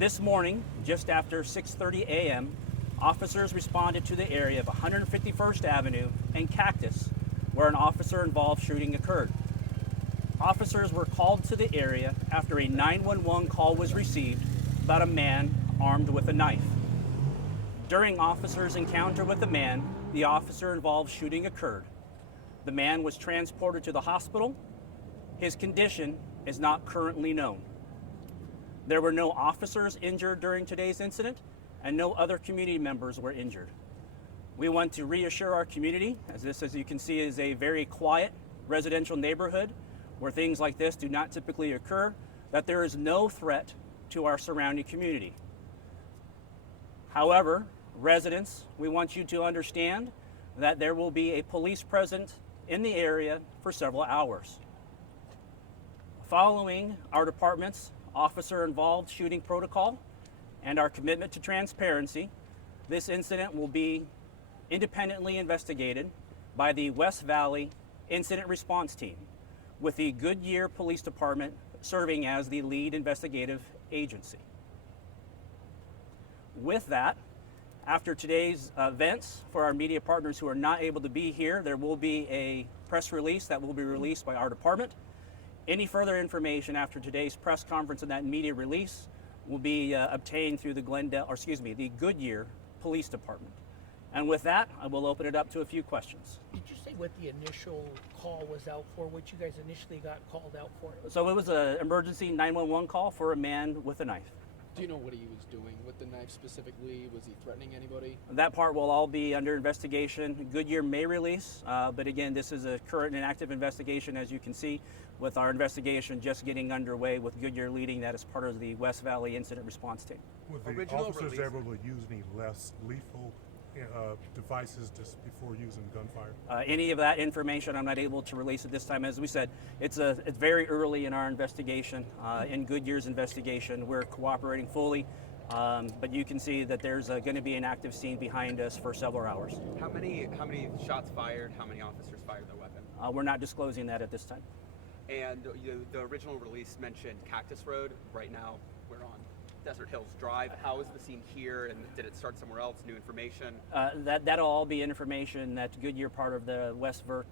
This morning, just after 6:30 a.m., officers responded to the area of 151st Avenue and Cactus, where an officer-involved shooting occurred. Officers were called to the area after a 911 call was received about a man armed with a knife. During officers' encounter with the man, the officer-involved shooting occurred. The man was transported to the hospital. His condition is not currently known. There were no officers injured during today's incident, and no other community members were injured. We want to reassure our community, as this, as you can see, is a very quiet residential neighborhood where things like this do not typically occur, that there is no threat to our surrounding community. However, residents, we want you to understand that there will be a police presence in the area for several hours. Following our department's officer-involved shooting protocol and our commitment to transparency, this incident will be independently investigated by the West Valley Incident Response Team, with the Goodyear Police Department serving as the lead investigative agency. With that, after today's events, for our media partners who are not able to be here, there will be a press release that will be released by our department. Any further information after today's press conference and that media release will be obtained through the the Goodyear Police Department. And with that, I will open it up to a few questions. Did you say what the initial call was out for, what you guys initially got called out for? So it was an emergency 911 call for a man with a knife. Do you know what he was doing with the knife specifically? Was he threatening anybody? That part will all be under investigation. Goodyear may release, but again, this is a current and active investigation, as you can see, with our investigation just getting underway with Goodyear leading that as part of the West Valley Incident Response Team. Were the officers able to use any less lethal devices just before using gunfire? Any of that information I'm not able to release at this time. As we said, it's very early in our investigation, in Goodyear's investigation. We're cooperating fully, but you can see that there's going to be an active scene behind us for several hours. How many shots fired? How many officers fired their weapon? We're not disclosing that at this time. And the original release mentioned Cactus Road. Right now, we're on Desert Hills Drive. How is the scene here, and did it start somewhere else? New information? That'll all be information that Goodyear, part of the West Vert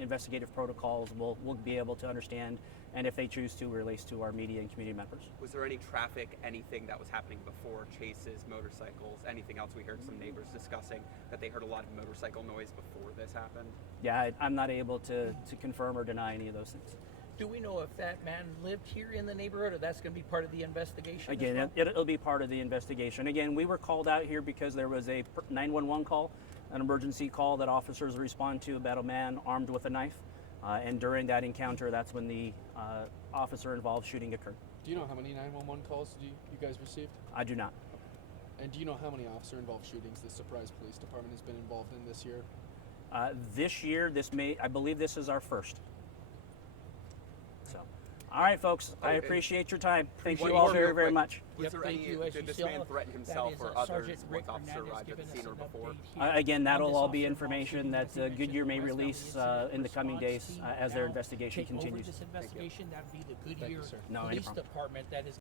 investigative protocols, will be able to understand, and if they choose to, release to our media and community members. Was there any traffic, anything that was happening before, chases, motorcycles, anything else? We heard some neighbors discussing that they heard a lot of motorcycle noise before this happened. Yeah, I'm not able to confirm or deny any of those things. Do we know if that man lived here in the neighborhood, or that's going to be part of the investigation? Again, as well? it'll be part of the investigation. Again, we were called out here because there was a 911 call, an emergency call that officers respond to about a man armed with a knife. And during that encounter, that's when the officer-involved shooting occurred. Do you know how many 911 calls you guys received? I do not. And do you know how many officer-involved shootings the Surprise Police Department has been involved in this year? This year, I believe this is our first. So, all right, folks, I appreciate your time. Thank you all very, very much. Was there Thank any? you. As Did you this saw, man threaten himself that is, or others Sergeant Rick once officer Hernandez arrived at giving the scene us or an before? update here Again, that'll on all this be officer information involved that shooting. As you Goodyear may mentioned, the release West Valley in the coming Incident days Response as their Team investigation now take over continues. this investigation. That'd be the Thank you, Goodyear sir. No, any Police problem. Department that is